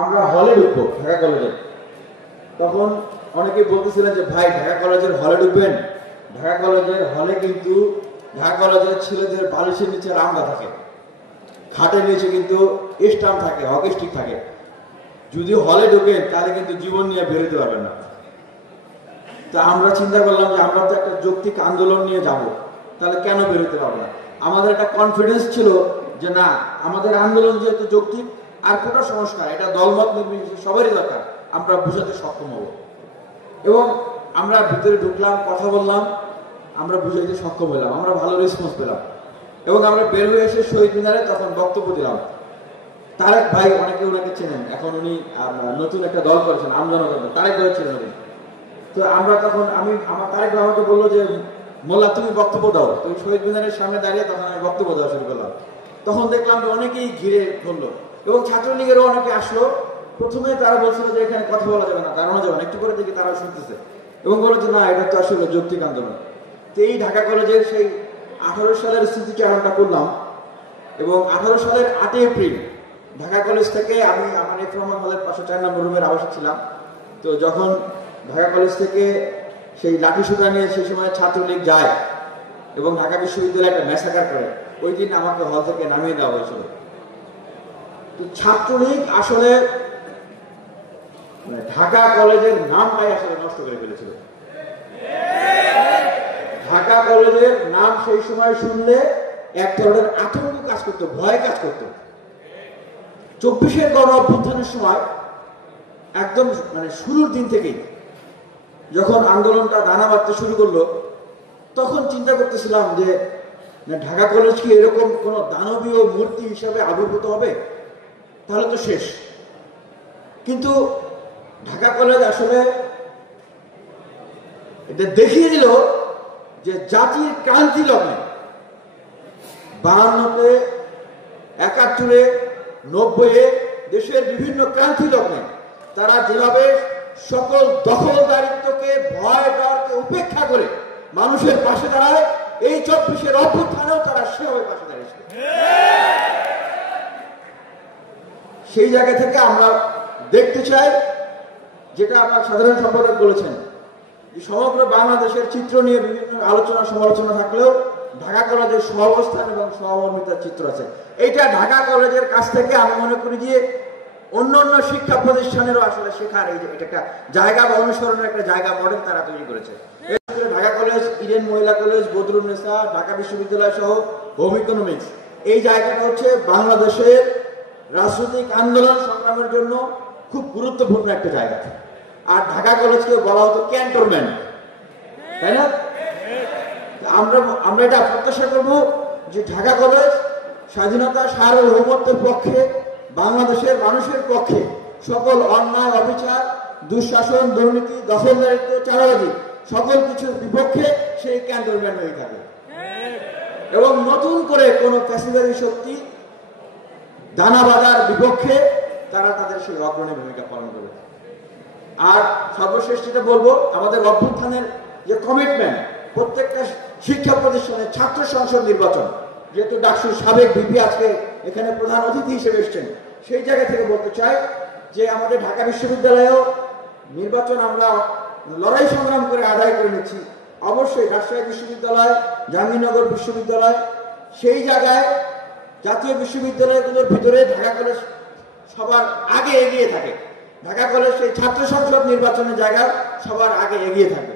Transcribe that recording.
আমরা হলে ঢুকবো ঢাকা কলেজে। তখন অনেকেই বলতেছিলেন যে ভাই ঢাকা কলেজের হলে ঢুকবেন, ঢাকা কলেজের হলে কিন্তু ঢাকা কলেজের ছেলেদের বালিশের নিচে রামদা থাকে, খাটের নিচে কিন্তু স্টাম্প থাকে, হকি স্টিক থাকে। যদি হলে ঢুকেন তাহলে কিন্তু জীবন নিয়ে বেরোতে পারবেন না। তা আমরা চিন্তা করলাম যে আমরা তো একটা যৌক্তিক আন্দোলন নিয়ে যাব, তাহলে কেন বেরোতে পারবো না। আমাদের একটা কনফিডেন্স ছিল যে না, আমাদের আন্দোলন যেহেতু যৌক্তিক আর কোটা সংস্কার, এটা দলমত নির্বিশেষে সবারই দরকার, আমরা বুঝাতে সক্ষম হব। এবং আমরা ভিতরে ঢুকলাম, কথা বললাম, আমরা বুঝাইতে সক্ষম হলাম, আমরা ভালো রেসপন্স পেলাম। এবং আমরা বের হয়ে এসে শহীদ মিনারে তখন বক্তব্য দিলাম। তারেক ভাই, অনেকে ওনাকে চেনেন, এখন উনি নতুন একটা দল করেছেন আমজনতা, তারেক ভাই ছিলেন উনি। তো আমরা তখন আমার তারেক ভাই আমাকে বললো যে মোল্লা তুমি বক্তব্য দাও। তো শহীদ মিনারের সামনে দাঁড়িয়ে তখন আমি বক্তব্য দেওয়া শুরু করলাম। তখন দেখলাম যে অনেকেই ঘিরে ধরলো এবং ছাত্রলীগেরও অনেকে আসলো। প্রথমে তারা বলছিল যে এখানে কথা বলা যাবে না, দাঁড়ানো যাবে না, একটু করে দেখি তারা শুনতেছে এবং বললো যে না, এটা তো আসলে যৌক্তিক আন্দোলন। তো এই ঢাকা কলেজের সেই 18 সালের স্মৃতিচারণটা করলাম। এবং 18 সালের 8 এপ্রিল ঢাকা কলেজ থেকে আমি আমার এফ রহমান হলের পাশে 4 নম্বর রুমের আবাসে ছিলাম। তো যখন ঢাকা কলেজ থেকে সেই লাঠি সুতা নিয়ে সেই সময় ছাত্রলীগ যায় এবং ঢাকা বিশ্ববিদ্যালয়ে একটা ম্যাসাকার করে, ওই দিন আমাকে হল থেকে নামিয়ে দেওয়া হয়েছিল। তো ছাত্রলীগ আসলে ঢাকা কলেজের নামটাই আসলে নষ্ট করে ফেলেছিল। ঢাকা কলেজের নাম সেই সময় শুনলে এক ধরনের আতঙ্ক কাজ করতো, ভয় কাজ করতো। 24-এর গণ অভ্যুত্থানের সময় একদম শুরুর দিন থেকেই যখন আন্দোলনটা দানা বাঁধতে শুরু করলো, তখন চিন্তা করতেছিলাম যে ঢাকা কলেজ কি এরকম কোন দানবীয় মূর্তি হিসাবে আবির্ভূত হবে, তাহলে তো শেষ। কিন্তু ঢাকা কলেজ আসলে এটা দেখিয়ে দিল যে জাতির ক্রান্তি লগ্নে 52-তে, 71-এ, 90-এ দেশের বিভিন্ন ক্রান্তি লগ্নে তারা যেভাবে সকল দখলদারিত্বকে, ভয় ডরকে উপেক্ষা করে মানুষের পাশে দাঁড়ায়, এই 24-এর অভ্যুত্থানেও তারা সেভাবে পাশে দাঁড়িয়েছে। সেই জায়গা থেকে আমরা দেখতে চাই, যেটা আপনার সাধারণ সম্পাদক বলেছেন, যে সমগ্র বাংলাদেশের চিত্র নিয়ে বিভিন্ন আলোচনা সমালোচনা থাকলেও ঢাকা কলেজের সহাবস্থান এবং সহমর্মিতার চিত্র আছে। এইটা ঢাকা কলেজের কাছ থেকে আমি মনে করি যে অন্যান্য শিক্ষা প্রতিষ্ঠানেরও আসলে শেখার এটা একটা জায়গা বা অনুসরণের একটা জায়গা, মডেল তারা তৈরি করেছে। ঢাকা কলেজ, ইডেন মহিলা কলেজ, বদরুন্নেসা, ঢাকা বিশ্ববিদ্যালয় সহ হোম ইকোনমিক্স, এই জায়গাটা হচ্ছে বাংলাদেশের রাজনৈতিক আন্দোলন সংগ্রামের জন্য খুব গুরুত্বপূর্ণ একটা জায়গা। আর ঢাকা কলেজকে বলা হতো ক্যান্টনমেন্ট, তাই না? আমরা এটা প্রত্যাশা করব যে ঢাকা কলেজ স্বাধীনতা, সার্বভৌমত্বের পক্ষে, বাংলাদেশের মানুষের পক্ষে, সকল অন্যায়, অবিচার, দুঃশাসন, দুর্নীতি, দখলদারিত্ব, চাঁদাবাজি সকল কিছুর বিপক্ষে সেই ক্যান্টনমেন্ট হয়ে থাকে এবং নতুন করে কোনো ফ্যাসিবাদী শক্তি দানা বাঁধার বিপক্ষে তারা তাদের সেই অগ্রণী ভূমিকা পালন করে। আর সর্বশেষ যেটা বলবো, আমাদের অভ্যুত্থানের যে কমিটমেন্ট, প্রত্যেকটা শিক্ষা প্রতিষ্ঠানে ছাত্র সংসদ নির্বাচন, যেহেতু ডাকসুর সাবেক ভিপি আজকে এখানে প্রধান অতিথি হিসেবে এসেছেন, সেই জায়গা থেকে বলতে চাই যে আমাদের ঢাকা বিশ্ববিদ্যালয়েও নির্বাচন আমরা লড়াই সংগ্রাম করে আদায় করে নিচ্ছি। অবশ্যই রাজশাহী বিশ্ববিদ্যালয়, জাহাঙ্গীরনগর বিশ্ববিদ্যালয়, সেই জায়গায় জাতীয় বিশ্ববিদ্যালয়গুলোর ভিতরে ঢাকা কলেজ সবার আগে এগিয়ে থাকে। ঢাকা কলেজ সেই ছাত্র সংসদ নির্বাচনের জায়গায় সবার আগে এগিয়ে থাকে।